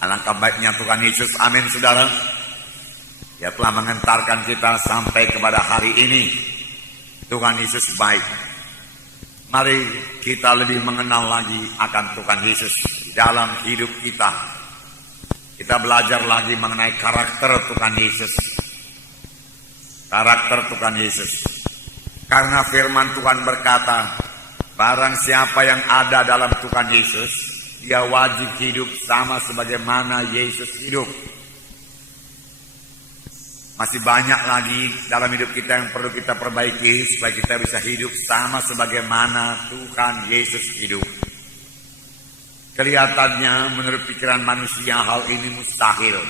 Alangkah baiknya Tuhan Yesus, amin saudara. Dia telah mengantarkan kita sampai kepada hari ini. Tuhan Yesus baik. Mari kita lebih mengenal lagi akan Tuhan Yesus di dalam hidup kita. Kita belajar lagi mengenai karakter Tuhan Yesus. Karakter Tuhan Yesus. Karena firman Tuhan berkata, barang siapa yang ada dalam Tuhan Yesus, dia wajib hidup sama sebagaimana Yesus hidup. Masih banyak lagi dalam hidup kita yang perlu kita perbaiki supaya kita bisa hidup sama sebagaimana Tuhan Yesus hidup. Kelihatannya menurut pikiran manusia hal ini mustahil.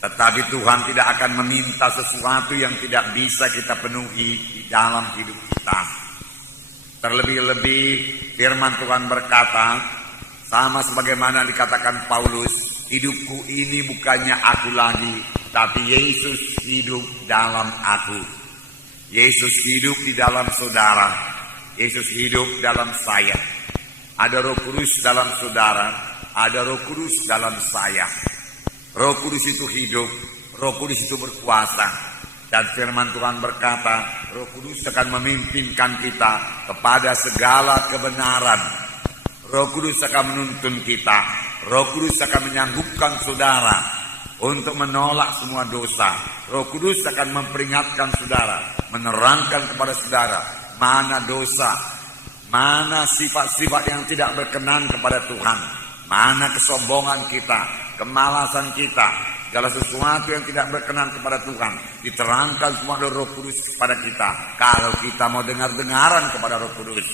Tetapi Tuhan tidak akan meminta sesuatu yang tidak bisa kita penuhi di dalam hidup kita. Terlebih-lebih firman Tuhan berkata, sama sebagaimana dikatakan Paulus, hidupku ini bukannya aku lagi, tapi Yesus hidup dalam aku. Yesus hidup di dalam saudara. Yesus hidup dalam saya. Ada Roh Kudus dalam saudara, ada Roh Kudus dalam saya. Roh Kudus itu hidup, Roh Kudus itu berkuasa. Dan firman Tuhan berkata, Roh Kudus akan memimpinkan kita kepada segala kebenaran. Roh Kudus akan menuntun kita. Roh Kudus akan menyanggupkan saudara untuk menolak semua dosa. Roh Kudus akan memperingatkan saudara, menerangkan kepada saudara mana dosa, mana sifat-sifat yang tidak berkenan kepada Tuhan, mana kesombongan kita, kemalasan kita, segala sesuatu yang tidak berkenan kepada Tuhan diterangkan semua oleh Roh Kudus kepada kita. Kalau kita mau dengar-dengaran kepada Roh Kudus.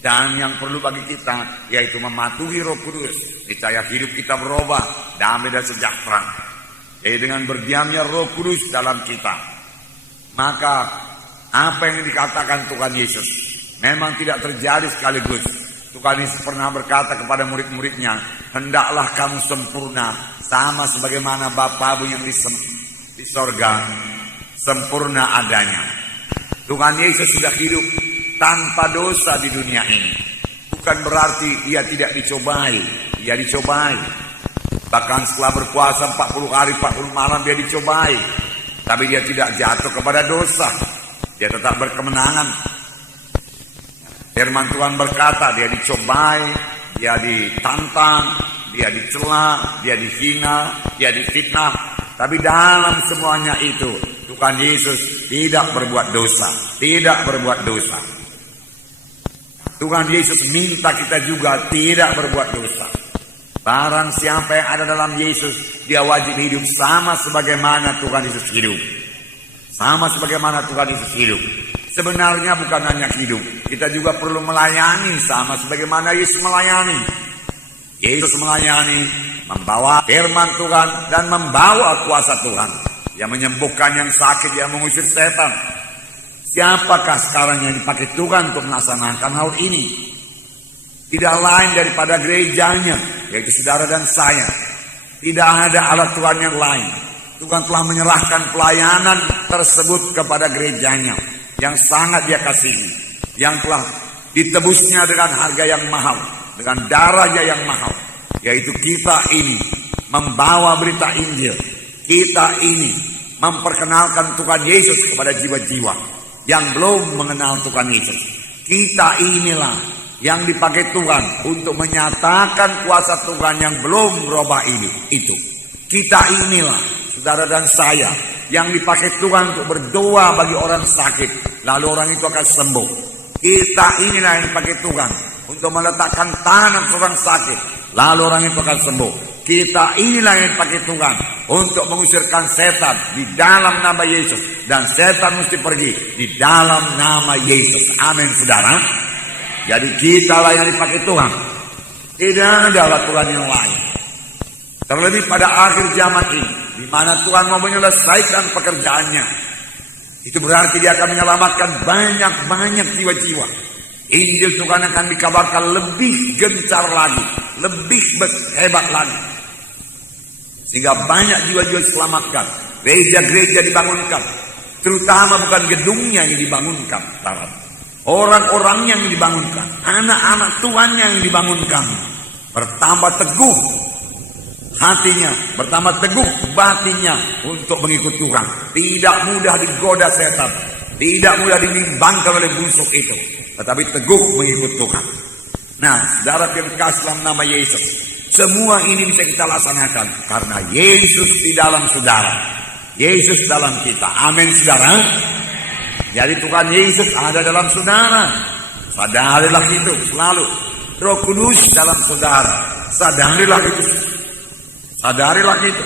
Dan yang perlu bagi kita yaitu mematuhi Roh Kudus. Niscaya hidup kita berubah, damai dan sejahtera. Jadi dengan berdiamnya Roh Kudus dalam kita, maka apa yang dikatakan Tuhan Yesus memang tidak terjadi sekaligus. Tuhan Yesus pernah berkata kepada murid-muridnya, hendaklah kamu sempurna sama sebagaimana Bapamu yang di sorga sempurna adanya. Tuhan Yesus sudah hidup tanpa dosa di dunia ini. Bukan berarti dia tidak dicobai. Dia dicobai. Bahkan setelah berpuasa 40 hari 40 malam dia dicobai. Tapi dia tidak jatuh kepada dosa. Dia tetap berkemenangan. Firman Tuhan berkata, dia dicobai, dia ditantang, dia dicela, dia dihina, dia difitnah. Tapi dalam semuanya itu Tuhan Yesus tidak berbuat dosa. Tidak berbuat dosa. Tuhan Yesus minta kita juga tidak berbuat dosa. Barang siapa yang ada dalam Yesus, dia wajib hidup sama sebagaimana Tuhan Yesus hidup. Sama sebagaimana Tuhan Yesus hidup. Sebenarnya bukan hanya hidup, kita juga perlu melayani sama sebagaimana Yesus melayani. Yesus melayani, membawa firman Tuhan dan membawa kuasa Tuhan. Dia menyembuhkan yang sakit, dia mengusir setan. Siapakah sekarang yang dipakai Tuhan untuk melaksanakan hal ini? Tidak lain daripada gerejanya, yaitu saudara dan saya. Tidak ada alat Tuhan yang lain. Tuhan telah menyerahkan pelayanan tersebut kepada gerejanya yang sangat dia kasihi, yang telah ditebusnya dengan harga yang mahal, dengan darahnya yang mahal, yaitu kita ini membawa berita Injil. Kita ini memperkenalkan Tuhan Yesus kepada jiwa-jiwa yang belum mengenal Tuhan Yesus. Kita inilah yang dipakai Tuhan untuk menyatakan kuasa Tuhan yang belum berubah ini. Itu kita inilah, saudara dan saya, yang dipakai Tuhan untuk berdoa bagi orang sakit, lalu orang itu akan sembuh. Kita inilah yang dipakai Tuhan untuk meletakkan tangan orang sakit, lalu orang itu akan sembuh. Kita inilah yang dipakai Tuhan untuk mengusirkan setan di dalam nama Yesus, dan setan mesti pergi di dalam nama Yesus. Amin, saudara. Jadi kitalah yang dipakai Tuhan. Tidak ada alat Tuhan yang lain. Terlebih pada akhir zaman ini, di mana Tuhan mau menyelesaikan pekerjaannya. Itu berarti dia akan menyelamatkan banyak-banyak jiwa-jiwa. Injil Tuhan akan dikabarkan lebih gencar lagi, lebih hebat lagi. Sehingga banyak jiwa-jiwa diselamatkan. Gereja-gereja dibangunkan. Terutama bukan gedungnya yang dibangunkan, orang-orangnya yang dibangunkan, anak-anak Tuhan yang dibangunkan. Bertambah teguh hatinya, bertambah teguh batinnya untuk mengikut Tuhan. Tidak mudah digoda setan, tidak mudah dibimbangkan oleh busuk itu, tetapi teguh mengikut Tuhan. Nah, saudara yang kasih dalam nama Yesus, semua ini bisa kita laksanakan karena Yesus di dalam saudara, Yesus dalam kita. Amin, saudara. Jadi Tuhan Yesus ada dalam saudara. Sadarilah itu selalu. Roh Kudus dalam saudara. Sadarilah itu. Sadarilah itu.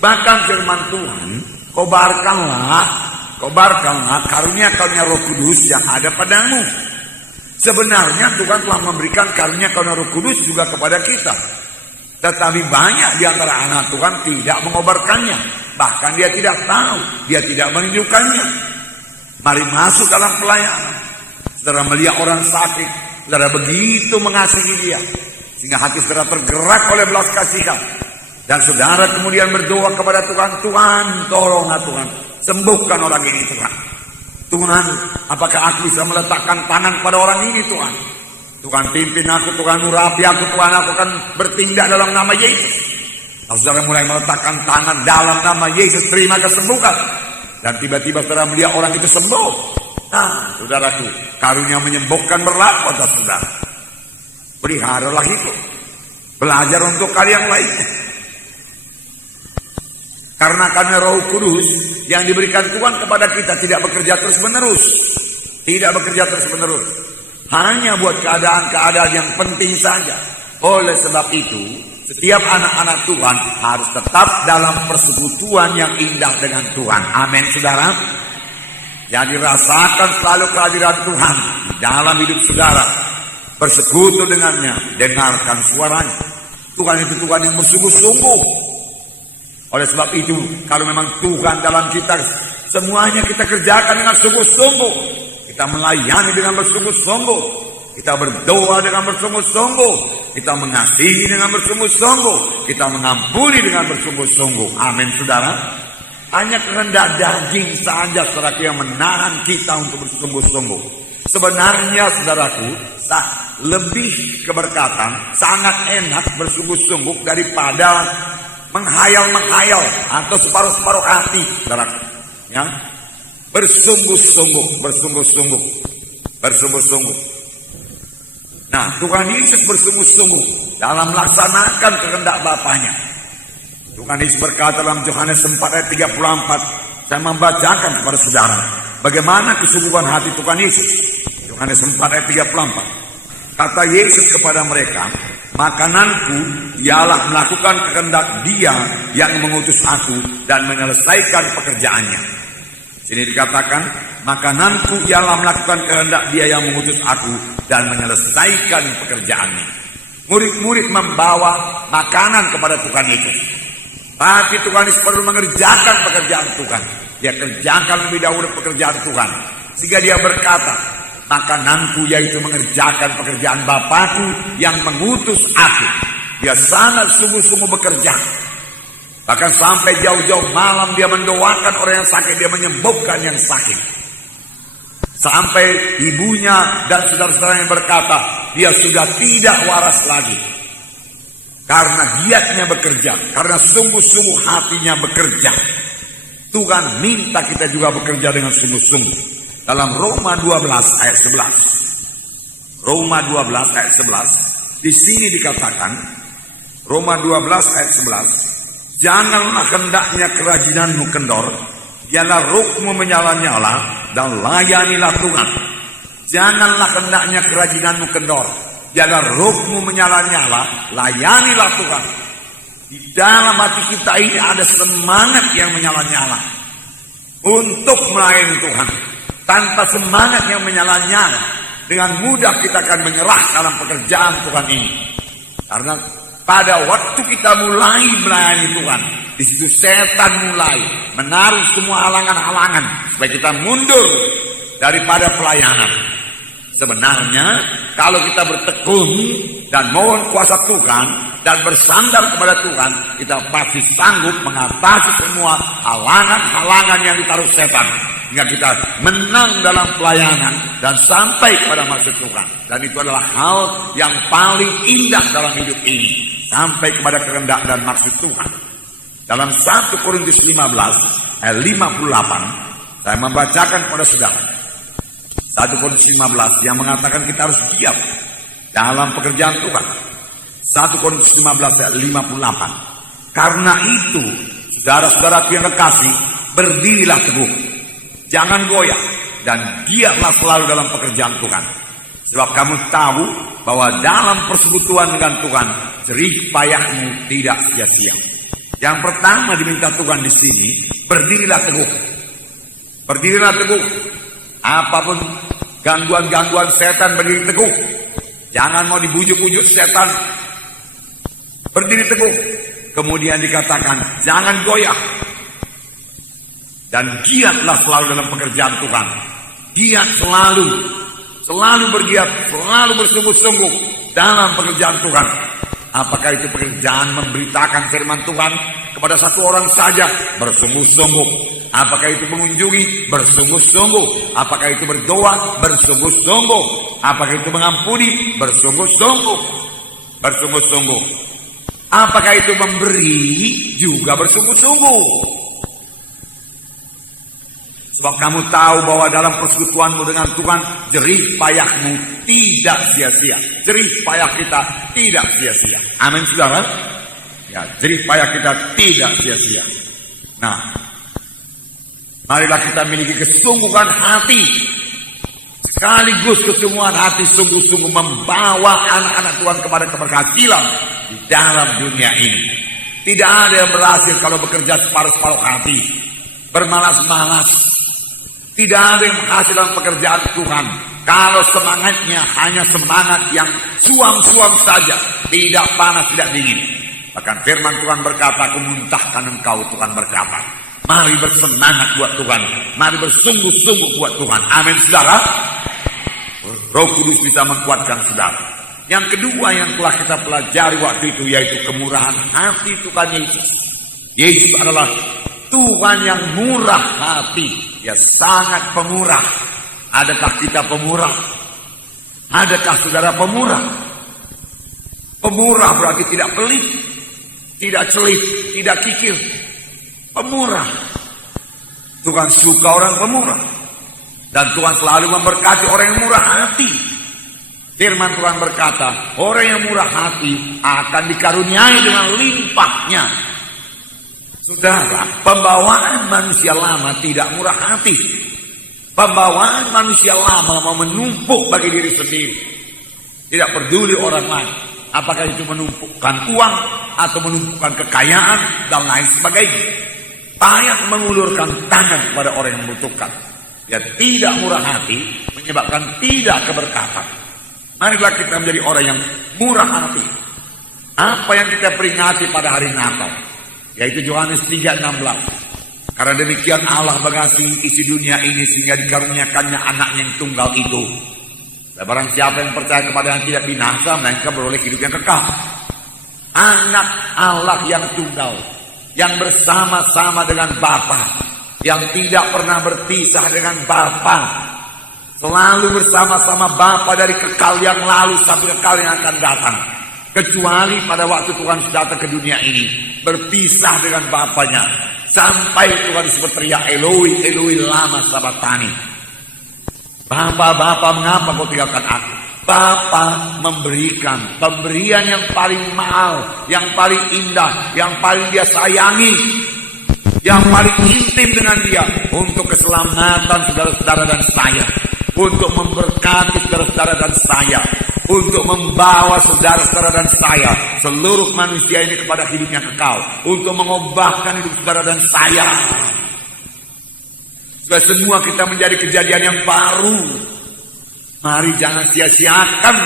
Bahkan firman Tuhan, kobarkanlah karunia-karunia Roh Kudus yang ada padamu. Sebenarnya Tuhan telah memberikan karunia-karunia Roh Kudus juga kepada kita. Tetapi banyak di antara anak Tuhan tidak mengobarkannya. Bahkan dia tidak tahu, dia tidak menunjukkannya. Mari masuk dalam pelayanan. Saudara melihat orang sakit, saudara begitu mengasihi dia, sehingga hati saudara tergerak oleh belas kasihan. Dan saudara kemudian berdoa kepada Tuhan, Tuhan tolonglah Tuhan, sembuhkan orang ini Tuhan. Tuhan, apakah aku bisa meletakkan tangan pada orang ini Tuhan? Tuhan pimpin aku, Tuhan urapi aku, Tuhan aku akan bertindak dalam nama Yesus. Saudara mulai meletakkan tangan dalam nama Yesus, terima kesembuhan. Dan tiba-tiba saudara melihat orang itu sembuh. Nah, saudaraku, karunia menyembuhkan berlaku atas saudara. Peliharalah itu. Belajar untuk kalian lainnya. Karena Roh Kudus yang diberikan Tuhan kepada kita tidak bekerja terus-menerus. Tidak bekerja terus-menerus. Hanya buat keadaan-keadaan yang penting saja. Oleh sebab itu, setiap anak-anak Tuhan harus tetap dalam persekutuan yang indah dengan Tuhan. Amin, saudara. Jadi rasakan selalu kehadiran Tuhan dalam hidup saudara. Bersekutu dengannya, dengarkan suaranya. Tuhan itu Tuhan yang bersungguh-sungguh. Oleh sebab itu, kalau memang Tuhan dalam kita, semuanya kita kerjakan dengan sungguh-sungguh. Kita melayani dengan bersungguh-sungguh. Kita berdoa dengan bersungguh-sungguh. Kita mengasihi dengan bersungguh-sungguh. Kita mengampuni dengan bersungguh-sungguh. Amin, saudara. Hanya kehendak daging saja saudaraku yang menahan kita untuk bersungguh-sungguh. Sebenarnya saudaraku, lebih keberkatan, sangat enak bersungguh-sungguh daripada menghayal-menghayal atau separuh-separuh hati, saudaraku. Ya, bersungguh-sungguh. Nah, Tuhan Yesus bersungguh-sungguh dalam melaksanakan kehendak Bapanya. Tuhan Yesus berkata dalam Yohanes 4 ayat 34, saya membacakan kepada saudara bagaimana kesungguhan hati Tuhan Yesus. Yohanes 4 ayat 34. Kata Yesus kepada mereka, makananku ialah melakukan kehendak Dia yang mengutus aku dan menyelesaikan pekerjaannya. Sini dikatakan, makananku ialah melakukan kehendak Dia yang mengutus aku dan menyelesaikan pekerjaannya. Murid-murid membawa makanan kepada Tuhan Yesus. Tapi Tuhan Yesus perlu mengerjakan pekerjaan Tuhan. Dia kerjakan lebih dahulu pekerjaan Tuhan. Sehingga dia berkata, makananku yaitu mengerjakan pekerjaan Bapakku yang mengutus aku. Dia sangat sungguh-sungguh bekerja. Bahkan sampai jauh-jauh malam dia mendoakan orang yang sakit. Dia menyembuhkan yang sakit. Sampai ibunya dan saudara-saudara yang berkata, dia sudah tidak waras lagi. Karena giatnya bekerja, karena sungguh-sungguh hatinya bekerja. Tuhan minta kita juga bekerja dengan sungguh-sungguh. Dalam Roma 12 ayat 11. Roma 12 ayat 11. Di sini dikatakan, Roma 12 ayat 11. Janganlah hendaknya kerajinanmu kendor, biarlah rohmu menyala-nyala dan layanilah Tuhan. Janganlah hendaknya kerajinanmu kendor, biarlah rohmu menyala-nyala, layanilah Tuhan. Di dalam hati kita ini ada semangat yang menyala-nyala untuk melayani Tuhan. Tanpa semangat yang menyala-nyala, dengan mudah kita akan menyerah dalam pekerjaan Tuhan ini. Karena pada waktu kita mulai melayani Tuhan, di situ setan mulai menaruh semua halangan-halangan supaya kita mundur daripada pelayanan. Sebenarnya kalau kita bertekun dan mohon kuasa Tuhan dan bersandar kepada Tuhan, kita pasti sanggup mengatasi semua halangan-halangan yang ditaruh setan, hingga kita menang dalam pelayanan dan sampai kepada maksud Tuhan. Dan itu adalah hal yang paling indah dalam hidup ini. sampai kepada kehendak dan maksud Tuhan. Dalam 1 Korintus 15 ayat 58, saya membacakan kepada saudara 1 Korintus 15 yang mengatakan kita harus giat dalam pekerjaan Tuhan. 1 Korintus 15 ayat 58. Karena itu, saudara-saudara yang kekasih, berdirilah teguh, jangan goyah, dan giatlah selalu dalam pekerjaan Tuhan. Sebab kamu tahu bahwa dalam persekutuan dengan Tuhan, jerih payahmu tidak sia-sia. Yang pertama diminta Tuhan di sini, berdirilah teguh. Berdirilah teguh. Apapun gangguan-gangguan setan, berdiri teguh. Jangan mau dibujuk-bujuk setan. Berdiri teguh. Kemudian dikatakan, jangan goyah. Dan giatlah selalu dalam pekerjaan Tuhan. Giat selalu. Selalu bergiat, selalu bersungguh-sungguh dalam pekerjaan Tuhan. Apakah itu pekerjaan memberitakan firman Tuhan kepada satu orang saja? Bersungguh-sungguh. Apakah itu mengunjungi? Bersungguh-sungguh. Apakah itu berdoa? Bersungguh-sungguh. Apakah itu mengampuni? Bersungguh-sungguh. Bersungguh-sungguh. Apakah itu memberi? Juga bersungguh-sungguh. Sebab kamu tahu bahwa dalam persekutuanmu dengan Tuhan, jerih payahmu tidak sia-sia. Jerih payah kita tidak sia-sia. Amin, saudara. Ya, jerih payah kita tidak sia-sia. Nah, marilah kita miliki kesungguhan hati. Sekaligus kesungguhan hati sungguh-sungguh membawa anak-anak Tuhan kepada keberhasilan di dalam dunia ini. Tidak ada yang berhasil kalau bekerja separuh-separuh hati, bermalas-malas. Tidak ada yang berhasil dalam pekerjaan Tuhan kalau semangatnya hanya semangat yang suam-suam saja, tidak panas, tidak dingin. Bahkan firman Tuhan berkata, aku muntahkan engkau, Tuhan berkata. Mari bersemangat buat Tuhan, mari bersungguh-sungguh buat Tuhan. Amin, saudara. Roh Kudus bisa menguatkan saudara. Yang kedua yang telah kita pelajari waktu itu, yaitu kemurahan hati Tuhan Yesus. Yesus adalah Tuhan yang murah hati. Ya, sangat pemurah. Adakah kita pemurah? Adakah saudara pemurah? Pemurah berarti tidak pelit, tidak celit, tidak kikir. Pemurah. Tuhan suka orang pemurah. Dan Tuhan selalu memberkati orang yang murah hati. Firman Tuhan berkata, orang yang murah hati akan dikaruniai dengan limpahnya. Saudara, pembawaan manusia lama tidak murah hati. Pembawaan manusia lama mau menumpuk bagi diri sendiri. Tidak peduli orang lain. Apakah itu menumpukan uang atau menumpukan kekayaan dan lain sebagainya. Payah mengulurkan tangan kepada orang yang membutuhkan. Ya, tidak murah hati menyebabkan tidak keberkatan. Marilah kita menjadi orang yang murah hati. Apa yang kita peringati pada hari Natal? Yaitu Yohanes 3:16. Karena demikian Allah mengasihi isi dunia ini sehingga dikaruniakannya anaknya yang tunggal itu. Dan barang siapa yang percaya kepada yang tidak binasa, melainkan beroleh hidup yang kekal. Anak Allah yang tunggal, yang bersama-sama dengan Bapa, yang tidak pernah berpisah dengan Bapa, selalu bersama-sama Bapa dari kekal yang lalu sampai kekal yang akan datang. Kecuali pada waktu Tuhan datang ke dunia ini, berpisah dengan Bapanya, sampai Tuhan disebut teriak Eloi, Eloi lama sabatani. Bapa, mengapa kau tinggalkan aku? Bapa memberikan pemberian yang paling mahal, yang paling indah, yang paling dia sayangi, yang paling intim dengan dia, untuk keselamatan saudara-saudara dan saya, untuk memberkati saudara-saudara dan saya, untuk membawa saudara-saudara dan saya, seluruh manusia ini kepada hidup yang kekal, untuk mengubahkan hidup saudara dan saya, supaya semua kita menjadi kejadian yang baru. Mari jangan sia-siakan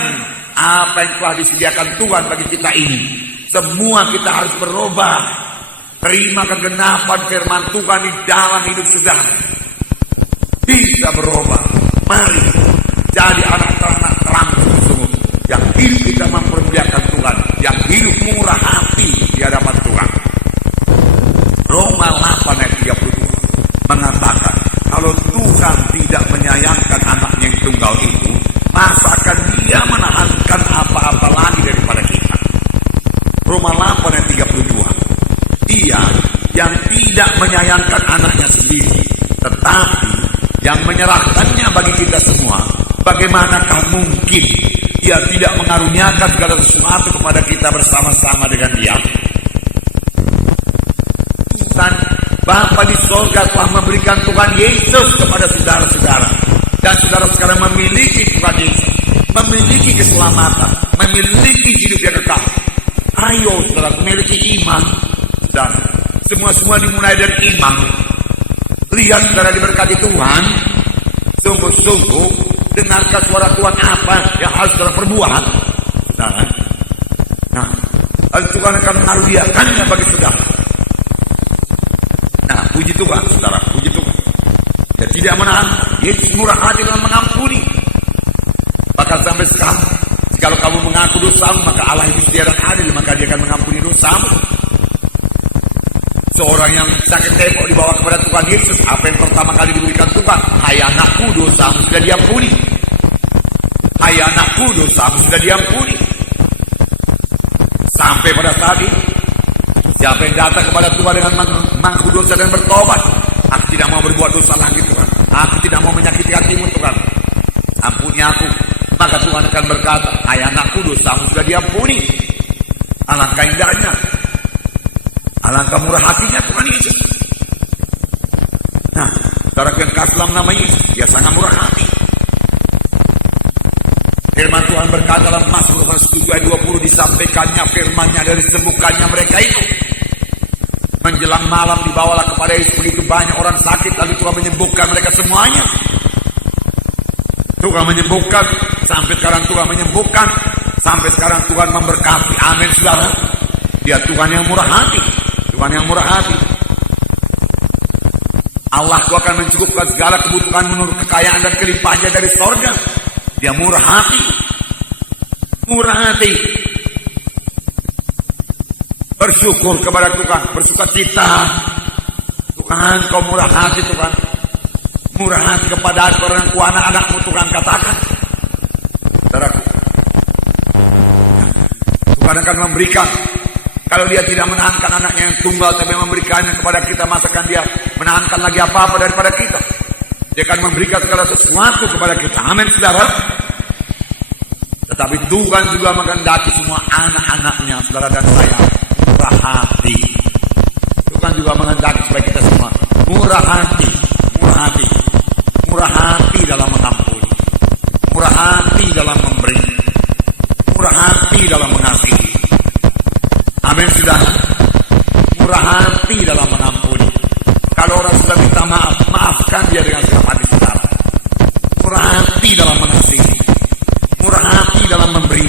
apa yang telah disediakan Tuhan bagi kita ini. Semua kita harus berubah. Terima kegenapan firman Tuhan di dalam hidup saudara. Bisa berubah. Mari jadi anak-anak terang sungguh-sungguh, yang hidup kita mempermuliakan Tuhan, yang hidup murah hati di hadapan Tuhan. Roma 8 ayat 32 mengatakan, kalau Tuhan tidak menyayangkan anaknya yang tunggal itu, masa akan dia menahankan apa-apa lagi daripada kita? Roma menyayangkan anaknya sendiri, tetapi yang menyerahkannya bagi kita semua. Bagaimanakah mungkin Dia tidak mengaruniakan segala sesuatu kepada kita bersama-sama dengan Dia? Tuhan Bapa di sorga telah memberikan Tuhan Yesus kepada saudara-saudara, dan saudara sekarang memiliki Tuhan Yesus, memiliki keselamatan, memiliki hidup yang kekal. Ayo saudara, memiliki iman. Dan semua dimulai dari iman. Lihat saudara diberkati Tuhan. Sungguh-sungguh dengarkan suara Tuhan apa yang harus saudara perbuat, saudara. Nah, lalu Tuhan akan mengaruniakannya bagi saudara. Nah, puji Tuhan saudara, puji Tuhan. Dia tidak menahan. Yesus murah hati dalam mengampuni. Bahkan sampai sekarang, jikalau kamu mengaku dosamu, maka Allah itu setia dan adil, maka Dia akan mengampuni dosamu. Seorang yang sakit tepok dibawa kepada Tuhan Yesus, apa yang pertama kali diberikan Tuhan? Hai anakku, dosamu sudah diampuni. Hai anakku, dosamu sudah diampuni. Sampai pada saat ini, siapa yang datang kepada Tuhan dengan mengaku dosa dan bertobat, aku tidak mau berbuat dosa lagi Tuhan, aku tidak mau menyakiti hatimu Tuhan, ampuni aku. Maka Tuhan akan berkata, hai anakku, dosamu sudah diampuni. Alangkah indahnya, alangkah murah hatinya Tuhan Yesus. Nah, saudara yang kasih dalam nama Yesus, Dia sangat murah hati. Firman Tuhan berkata dalam Mazmur 7 ayat 20, disampaikannya firman-Nya dari sembuhkannya mereka itu. Menjelang malam dibawalah kepada Yesus begitu banyak orang sakit, lalu Tuhan menyembuhkan mereka semuanya. Tuhan menyembuhkan, sampai sekarang Tuhan menyembuhkan, sampai sekarang Tuhan memberkati. Amin saudara. Dia Tuhan yang murah hati, Tuhan yang murah hati. Allah itu akan mencukupkan segala kebutuhan menurut kekayaan dan kelimpahannya dari sorga. Dia murah hati, murah hati. Bersyukur kepada Tuhan, bersuka cita. Tuhan, Kau murah hati Tuhan. Murah hati kepada orang tua anak-anakmu Tuhan, katakan. Saudaraku, Tuhan akan memberikan. Kalau Dia tidak menahankan anaknya yang tunggal, tapi memberikannya kepada kita, masakan Dia menahankan lagi apa-apa daripada kita? Dia akan memberikan segala sesuatu kepada kita. Amin saudara. Tetapi Tuhan juga menghendaki semua anak-anaknya, saudara dan saya, murah hati. Tuhan juga menghendaki supaya kita semua murah hati, murah hati, murah hati dalam mengampuni, murah hati dalam memberi, murah hati dalam mengasihi. Amin saudara. Murah hati dalam mengampuni. Kalau orang sudah minta maaf, maafkan dia dengan senang hati saudara. Murah hati dalam mengasihi, murah hati dalam memberi.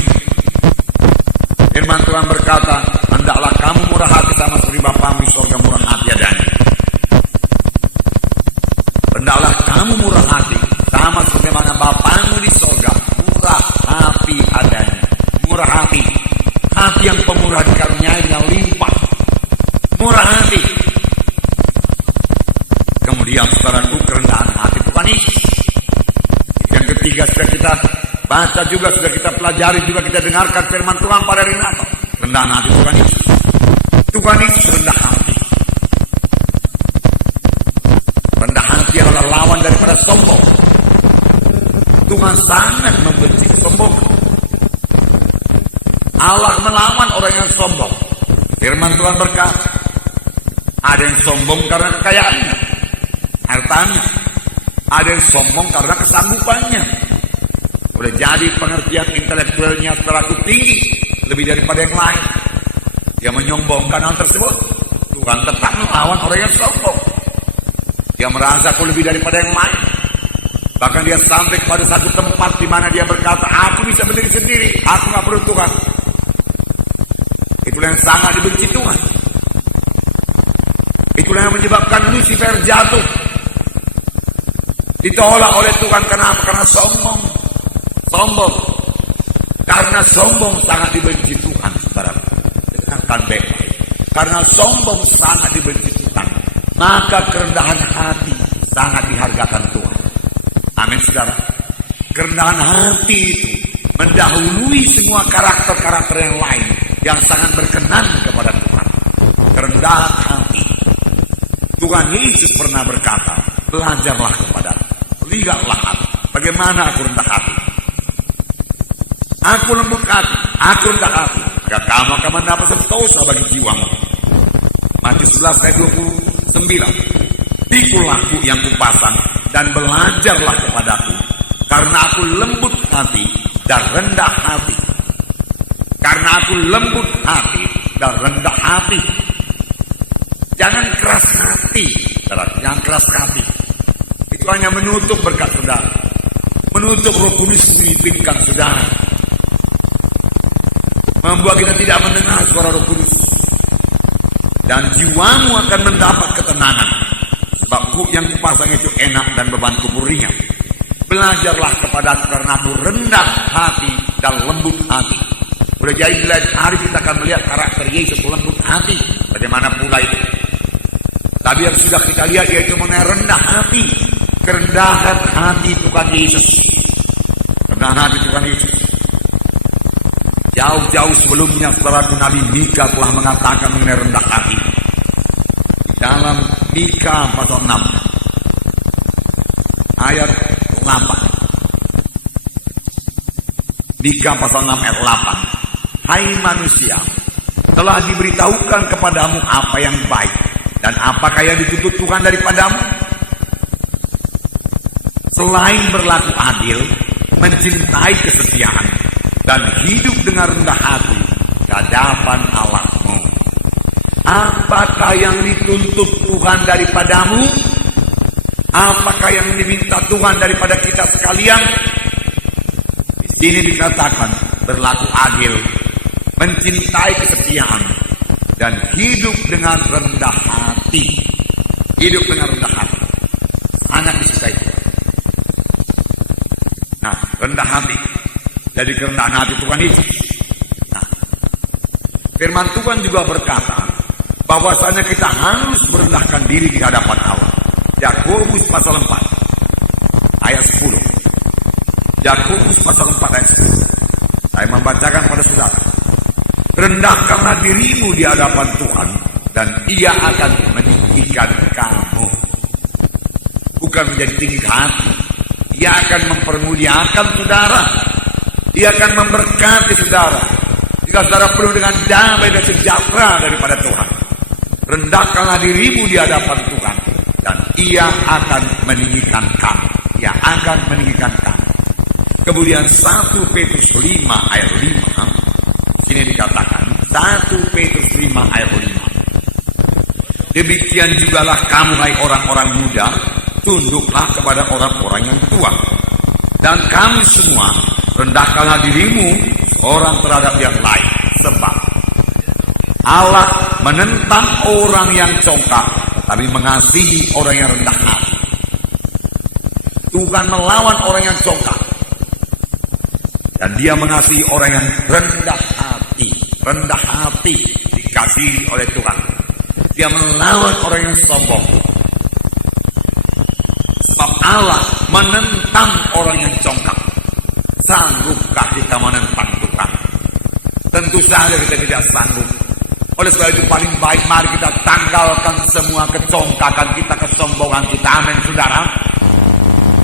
Firman Tuhan berkata, hendaklah kamu murah hati sama seperti Bapamu di sorga murah hati adanya. Hendaklah kamu murah hati sama sebagaimana Bapamu di sorga murah hati adanya. Murah hati, hati yang pemurah dikaruniai dengan limpah. Murah hati. Kemudian saudaraku, kerendahan hati Tuhan Yesus. Yang ketiga sudah kita baca juga, sudah kita pelajari juga, kita dengarkan firman Tuhan pada hari Natal. Rendahan hati Tuhan Yesus. Tuhan Yesus rendah hati. Rendah hati adalah lawan daripada sombong. Tuhan sangat membenci kesombongan. Allah melawan orang yang sombong. Firman Tuhan berkata, ada yang sombong karena kekayaannya, hartanya. Ada yang sombong karena kesanggupannya. Boleh jadi pengertian intelektualnya setelah tinggi lebih daripada yang lain. Dia menyombongkan hal tersebut. Tuhan tetap melawan orang yang sombong. Dia merasa aku lebih daripada yang lain. Bahkan dia sampai kepada satu tempat di mana dia berkata, aku bisa berdiri sendiri, aku gak perlu Tuhan. Itulah yang sangat dibenci Tuhan. Itulah yang menyebabkan Lucifer jatuh, ditolak oleh Tuhan. Kenapa? Karena sombong. Sombong. Karena sombong sangat dibenci Tuhan, saudara. Dengarkan baik-baik. Karena sombong sangat dibenci Tuhan, maka kerendahan hati sangat dihargakan Tuhan. Amin, saudara. Kerendahan hati itu mendahului semua karakter-karakter yang lain yang sangat berkenan kepada Tuhan. Kerendahan hati. Tuhan Yesus pernah berkata, belajarlah kepada, lihatlah aku, bagaimana aku rendah hati. Aku lembut hati, aku rendah hati, maka kamu akan mendapat sentosa bagi jiwamu. Matius 11 ayat 29. Pikulah aku yang kupasang dan belajarlah kepadaku, karena aku lembut hati dan rendah hati. Karena aku lembut hati dan rendah hati. Jangan keras hati, saudara. Jangan keras hati. Itu hanya menutup berkat saudara, menutup Roh Kudus memimpinkan saudara, membuat kita tidak mendengar suara Roh Kudus. Dan jiwamu akan mendapat ketenangan, sebab yang kupasang itu enak dan bebanku ringan. Belajarlah kepadaku karena aku rendah hati dan lembut hati. Boleh jadi hari kita akan melihat karakter Yesus lembut hati. Bagaimana pula itu? Tapi yang sudah kita lihat yaitu mengenai rendah hati. Kerendahan hati Tuhan Yesus. Kerendahan hati Tuhan Yesus. Jauh-jauh sebelumnya saudaraku, Nabi Mika telah mengatakan mengenai rendah hati. Dalam Mika pasal 6 ayat 8. Mika pasal 6 ayat 8. Hai manusia, telah diberitahukan kepadamu apa yang baik, dan apakah yang dituntut Tuhan daripadamu? Selain berlaku adil, mencintai kesetiaan, dan hidup dengan rendah hati di hadapan Allahmu. Apakah yang dituntut Tuhan daripadamu? Apakah yang diminta Tuhan daripada kita sekalian? Di sini dikatakan berlaku adil, mencintai kesetiaan, dan hidup dengan rendah hati. Hidup dengan rendah hati sangat disukai Tuhan. Nah, rendah hati. Jadi kerendahan hati Tuhan Yesus. Nah, firman Tuhan juga berkata bahwasanya kita harus merendahkan diri di hadapan Allah. Yakobus pasal 4 ayat 10. Yakobus pasal 4 ayat 10. Saya membacakan pada saudara. Rendahkanlah dirimu di hadapan Tuhan, dan Ia akan meninggikan kamu. Bukan menjadi tinggi hati. Ia akan mempermuliakan saudara. Ia akan memberkati saudara. Jika saudara penuh dengan damai dan sejahtera daripada Tuhan. Rendahkanlah dirimu di hadapan Tuhan, dan Ia akan meninggikan kamu. Ia akan meninggikan kamu. Kemudian 1 Petrus 5 ayat 5. Sini dikatakan 1 Petrus 5 ayat 5. Demikian jugalah kamu, hai orang-orang muda, tunduklah kepada orang-orang yang tua. Dan kamu semua rendahkanlah dirimu seorang terhadap yang lain, sebab Allah menentang orang yang congkak, tapi mengasihi orang yang rendah hati. Tuhan melawan orang yang congkak, dan Dia mengasihi orang yang rendah hati. Rendah hati dikasihi oleh Tuhan. Dia melawan orang yang sombong. Sebab Allah menentang orang yang congkak. Sanggupkah kita menentang Tuhan? Tentu saja kita tidak sanggup. Oleh sebab itu paling baik mari kita tanggalkan semua kecongkakan kita, kesombongan kita. Amin saudara.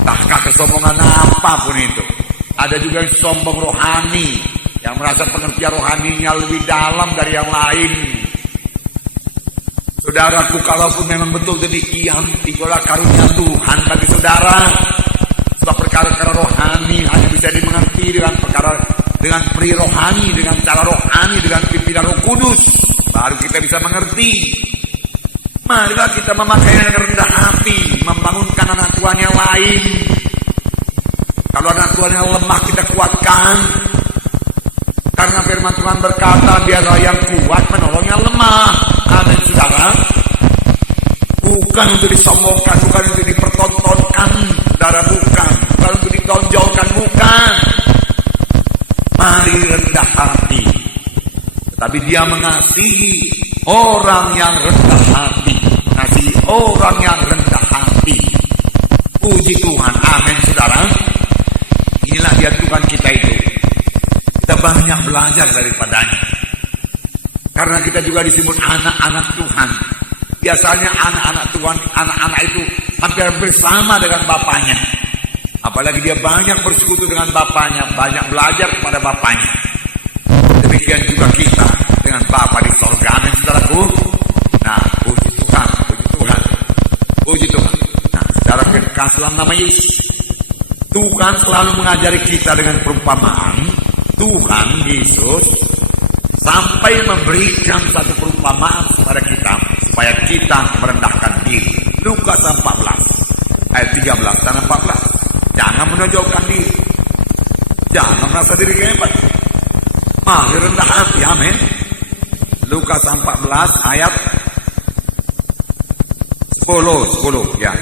Entahkah kesombongan apapun itu. Ada juga yang sombong rohani, yang merasa pengertian rohaninya lebih dalam dari yang lain. Saudaraku, kalaupun memang betul demikian, itulah karunia Tuhan bagi saudara. Sebab perkara-perkara rohani hanya bisa dimengerti dengan perkara, dengan pri rohani, dengan cara rohani, dengan pimpinan Roh Kudus. Baru kita bisa mengerti. Marilah kita memakai dengan rendah hati, membangunkan anak Tuhan yang lain. Kalau anak Tuhan yang lemah kita kuatkan. Karena firman Tuhan berkata, biarlah yang kuat menolong yang lemah. Amin saudara. Bukan untuk disombongkan, bukan untuk dipertontonkan, saudara, bukan. Bukan untuk ditonjolkan, bukan. Mari rendah hati. Tetapi Dia mengasihi orang yang rendah hati. Mengasihi orang yang rendah hati. Puji Tuhan, amin saudara. Inilah Dia Tuhan kita itu. Kita banyak belajar daripadanya. Karena kita juga disebut anak-anak Tuhan. Biasanya anak-anak Tuhan, anak-anak itu hampir bersama dengan bapaknya. Apalagi dia banyak bersekutu dengan bapaknya, banyak belajar kepada bapaknya. Demikian juga kita dengan Bapa di sorga. Amin, saudaraku. Nah, puji Tuhan, puji Tuhan, puji Tuhan. Nah, saudara kekasih dalam nama Yesus, Tuhan selalu mengajari kita dengan perumpamaan. Tuhan Yesus sampai memberikan satu perumpamaan kepada kita supaya kita merendahkan diri. Lukas 14 ayat 13 dan 14. Jangan menonjolkan diri, jangan merasa diri hebat, mari rendah hati. Amin. Lukas 14 ayat 10 ya.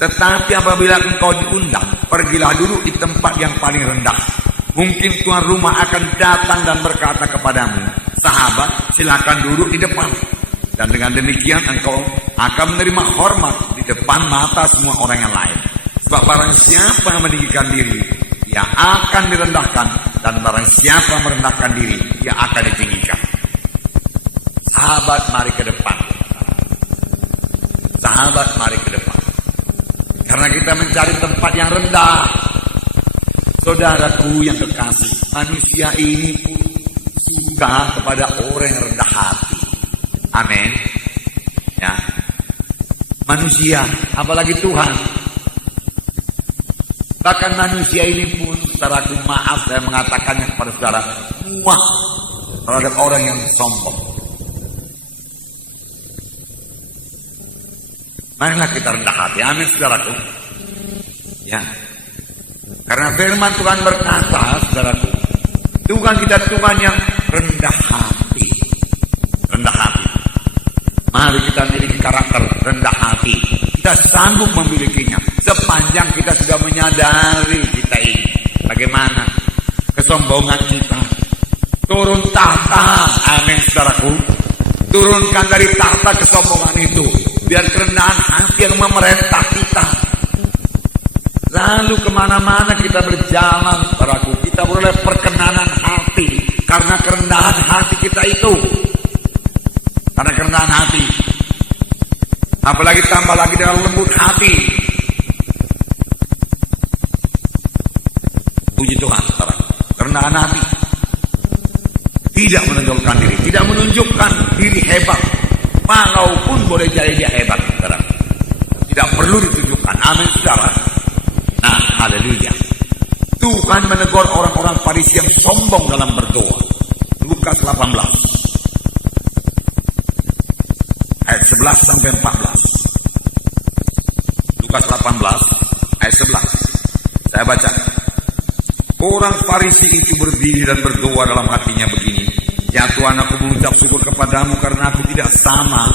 Tetapi apabila engkau diundang, pergilah duduk di tempat yang paling rendah. Mungkin tuan rumah akan datang dan berkata kepadamu, sahabat, silakan duduk di depan. Dan dengan demikian engkau akan menerima hormat di depan mata semua orang yang lain. Sebab barang siapa yang meninggikan diri, ia akan direndahkan. Dan barang siapa merendahkan diri, ia akan ditinggikan. Sahabat, mari ke depan. Sahabat, mari ke depan. Karena kita mencari tempat yang rendah. Saudaraku yang kekasih, manusia ini pun suka kepada orang yang rendah hati. Amin. Ya. Manusia, apalagi Tuhan. Bahkan manusia ini pun, saudaraku, maaf saya mengatakannya kepada saudara, muak terhadap orang yang sombong. Marilah kita rendah hati. Amin, saudaraku. Ya. Karena firman Tuhan berkata, saudaraku, Tuhan kita Tuhan yang rendah hati. Rendah hati. Mari kita memiliki karakter rendah hati. Kita sanggup memilikinya sepanjang kita sudah menyadari kita ini bagaimana kesombongan kita. Turun tahta, amin, saudaraku. Turunkan dari tahta kesombongan itu, biar kerendahan hati yang memerintah kita. Lalu kemana-mana kita berjalan, saudaraku, kita beroleh perkenanan hati. Karena kerendahan hati kita itu. Karena kerendahan hati. Apalagi tambah lagi dengan lembut hati. Puji Tuhan, saudara. Kerendahan hati. Tidak menonjolkan diri, tidak menunjukkan diri hebat. Walaupun boleh jadi dia hebat, saudara. Tidak perlu ditunjukkan. Amin, saudara. Nah, haleluya. Tuhan menegur orang-orang Farisi yang sombong dalam berdoa. Lukas 18 ayat 11 sampai 14. Lukas 18 ayat 11. Saya baca. Orang Farisi itu berdiri dan berdoa dalam hatinya begini, ya Tuhan, aku mengucap syukur kepadamu karena aku tidak sama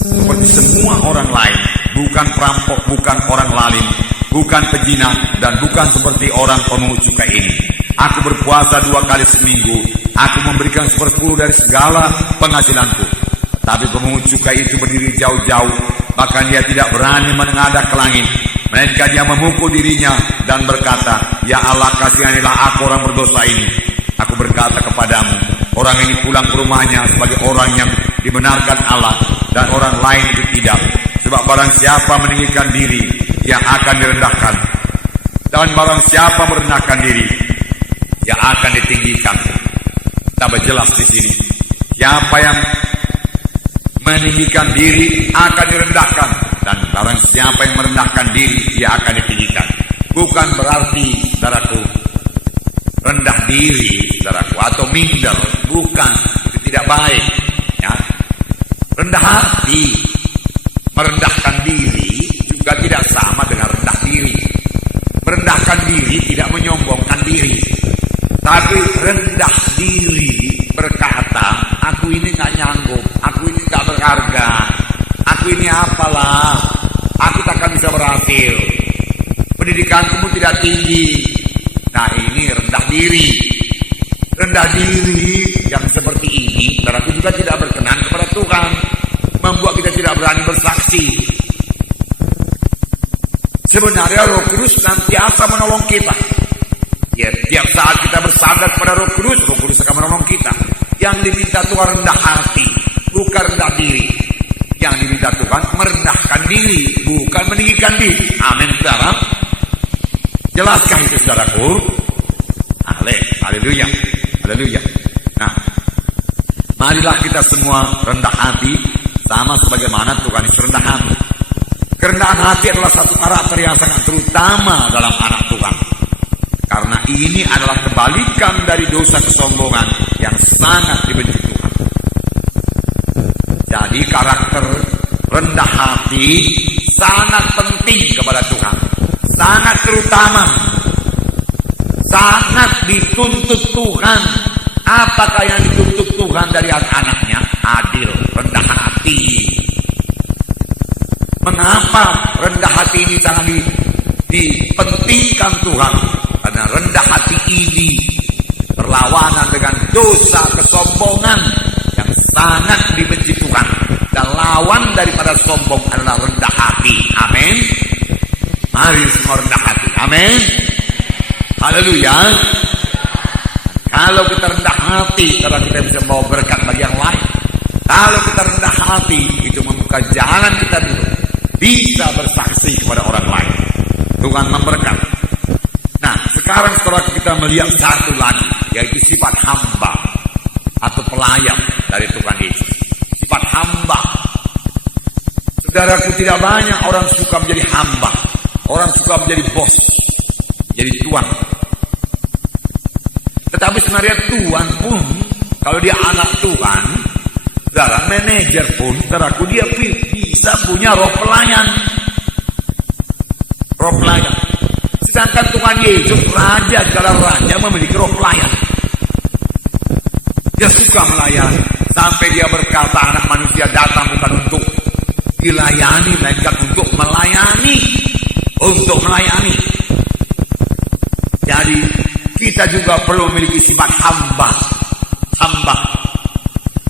seperti semua orang lain, bukan perampok, bukan orang lalim, bukan pezina, dan bukan seperti orang pemungut cukai ini. Aku berpuasa 2 kali seminggu, aku memberikan 1/10 dari segala penghasilanku. Tapi pemungut cukai itu berdiri jauh-jauh, bahkan dia tidak berani menengadah ke langit, melainkan dia memukul dirinya dan berkata, ya Allah, kasihanilah aku orang berdosa ini. Aku berkata kepadamu, orang ini pulang ke rumahnya sebagai orang yang dibenarkan Allah, dan orang lain itu tidak. Sebab barang siapa meninggikan diri, ia akan direndahkan, dan barang siapa merendahkan diri, ia akan ditinggikan. Tambah jelas di sini, siapa yang meninggikan diri akan direndahkan, dan barang siapa yang merendahkan diri, ia akan ditinggikan. Bukan berarti, saudaraku, rendah diri, saudaraku, atau minder. Bukan, itu tidak baik. Ya. Rendah hati, merendahkan diri juga tidak sama dengan rendah diri. Merendahkan diri tidak menyombongkan diri, tapi rendah diri berkata, aku ini nggak nyanggup, aku ini nggak berharga, aku ini apalah, aku takkan bisa berhasil, pendidikanku pun tidak tinggi. Nah, ini rendah diri. Rendah diri yang seperti ini, saudaraku, juga tidak berkenan kepada Tuhan, membuat kita tidak berani bersaksi. Sebenarnya Roh Kudus senantiasa menolong kita. Ya, tiap saat kita bersandar kepada Roh Kudus akan menolong kita. Yang diminta Tuhan rendah hati, bukan rendah bukan meninggikan diri. Amin, saudara. Jelaskah itu, saudaraku? Haleluya. Haleluya. Nah, marilah kita semua rendah hati, sama sebagaimana Tuhan Yesus rendah hati. Kerendahan hati adalah satu karakter yang sangat terutama dalam anak Tuhan. Karena ini adalah kebalikan dari dosa kesombongan yang sangat dibenci Tuhan. Jadi karakter rendah hati sangat penting kepada Tuhan. Sangat terutama. Sangat dituntut Tuhan. Apakah yang dituntut Tuhan dari anak-anaknya? Adil, rendah hati. Mengapa rendah hati ini sangat dipentingkan Tuhan? Karena rendah hati ini berlawanan dengan dosa kesombongan yang sangat dibenci Tuhan. Dan lawan daripada sombong adalah rendah hati. Amin. Mari semua rendah hati. Amin. Haleluya. Kalau kita rendah hati, karena kita bisa membawa berkat bagi yang lain. Kalau kita rendah hati, itu membuka jalan kita dulu bisa bersaksi kepada orang lain. Tuhan memberkati. Nah, sekarang setelah kita melihat satu lagi, yaitu sifat hamba atau pelayan dari Tuhan Yesus. Sifat hamba. Saudaraku, tidak banyak orang suka menjadi hamba. Orang suka menjadi bos, jadi tuan. Tetapi sebenarnya Tuhan pun, kalau dia anak Tuhan, saudara, manajer pun, saudaraku, dia bisa punya roh pelayan. Roh pelayan. Sedangkan Tuhan Yesus, Raja segala raja, memiliki roh pelayan. Dia suka melayani. Sampai dia berkata, anak manusia datang bukan untuk dilayani, melainkan untuk melayani. Untuk melayani. Jadi kita juga perlu memiliki sifat hamba. Hamba.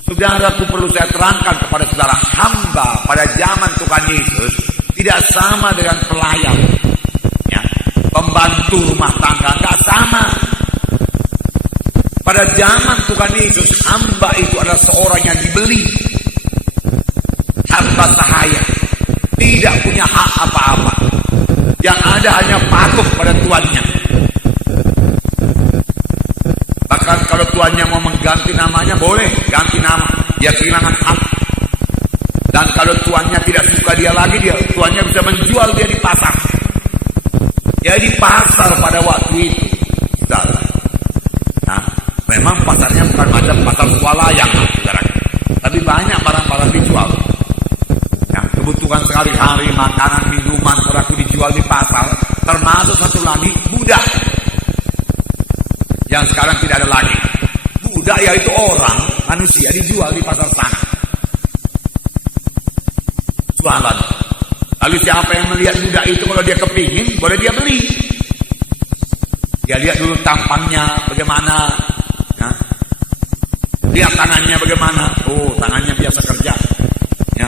Saudaraku, perlu saya terangkan kepada saudara, hamba pada zaman Tuhan Yesus tidak sama dengan pelayan. Ya, pembantu rumah tangga tidak sama. Pada zaman Tuhan Yesus, hamba itu adalah seorang yang dibeli. Hamba sahaya. Tidak punya hak apa-apa. Yang ada hanya patuh pada tuannya. Bahkan kalau tuannya mau mengganti namanya, boleh ganti nama. Dia kehilangan hak. Dan kalau tuannya tidak suka dia lagi, tuannya bisa menjual dia di pasar. Ya, di pasar pada waktu itu. Nah, memang pasarnya bukan macam pasar swalayan, tapi banyak barang-barang dijual. Yang kebutuhan sehari-hari, makanan, minuman, teraku dijual di pasar. Termasuk satu lagi, budak. Yang sekarang tidak ada lagi. Budak yaitu orang, manusia dijual di pasar sana. Jualan. Lalu siapa yang melihat budak itu, kalau dia kepingin, boleh dia beli. Dia lihat dulu tampangnya bagaimana. Ya. Lihat tangannya bagaimana. Oh, tangannya biasa kerja. Ya.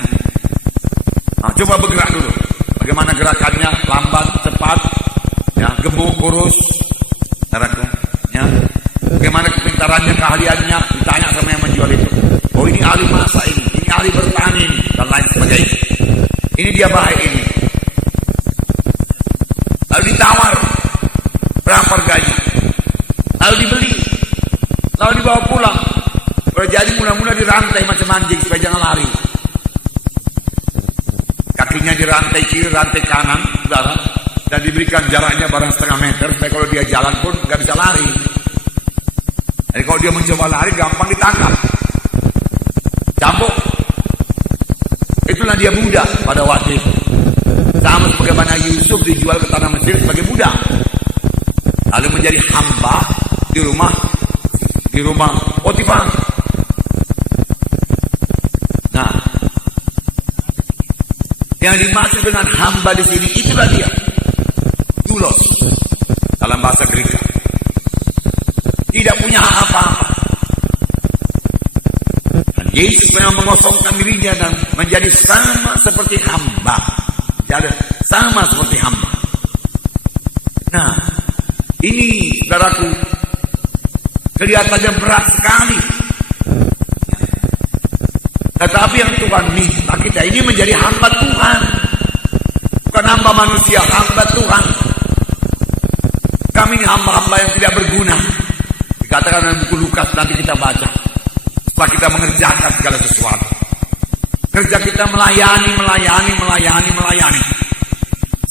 Nah, coba bergerak dulu. Bagaimana gerakannya, lambat, cepat, ya, gemuk, kurus. Ya. Bagaimana kepintarannya, keahliannya, ditanya sama yang menjual itu. Oh, ini ahli masak ini ahli bertani ini, dan lain sebagainya. Ini dia baik ini. Lalu ditawar berapa harganya. Lalu dibeli. Lalu dibawa pulang. Kalau jadi mula-mula dirantai macam anjing supaya jangan lari. Kakinya dirantai kiri, rantai kanan, saudara, dan diberikan jaraknya barang setengah meter supaya kalau dia jalan pun nggak bisa lari. Jadi kalau dia mencoba lari, gampang ditangkap. Cambuk. Itulah dia budak pada waktu itu. Sama sebagaimana Yusuf dijual ke tanah Mesir sebagai budak. Lalu menjadi hamba di rumah Potifar. Nah, yang dimaksud dengan hamba di sini itulah dia, doulos dalam bahasa Greek. Tidak punya apa-apa. Dan Yesus memang mengosongkan dirinya dan menjadi sama seperti hamba. Jadi sama seperti hamba. Nah, ini saudaraku kelihatannya berat sekali. Tetapi yang Tuhan minta kita ini menjadi hamba Tuhan. hamba manusia, hamba Tuhan. Kami ini hamba-hamba yang tidak berguna. Dikatakan dalam buku Lukas, nanti kita baca. Setelah kita mengerjakan segala sesuatu, kerja kita melayani.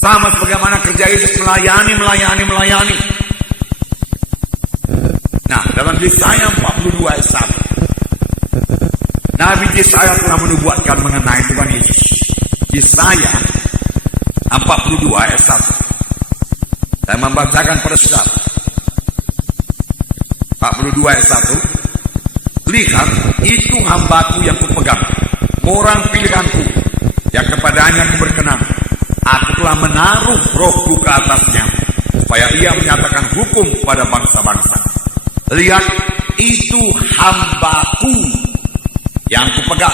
Sama sebagaimana kerja Yesus melayani. Nah, dalam Yesaya 42 ayat 1, Nabi Yesaya telah menubuatkan mengenai Tuhan Yesus. Yesaya 42 ayat 1. Saya membacakan pada saudara. 42 ayat 1. Lihat, itu hambaku yang kupegang, orang pilihanku, yang kepadanya aku berkenan. Aku telah menaruh rohku ke atasnya, supaya ia menyatakan hukum pada bangsa-bangsa. Lihat, itu hambaku yang kupegang,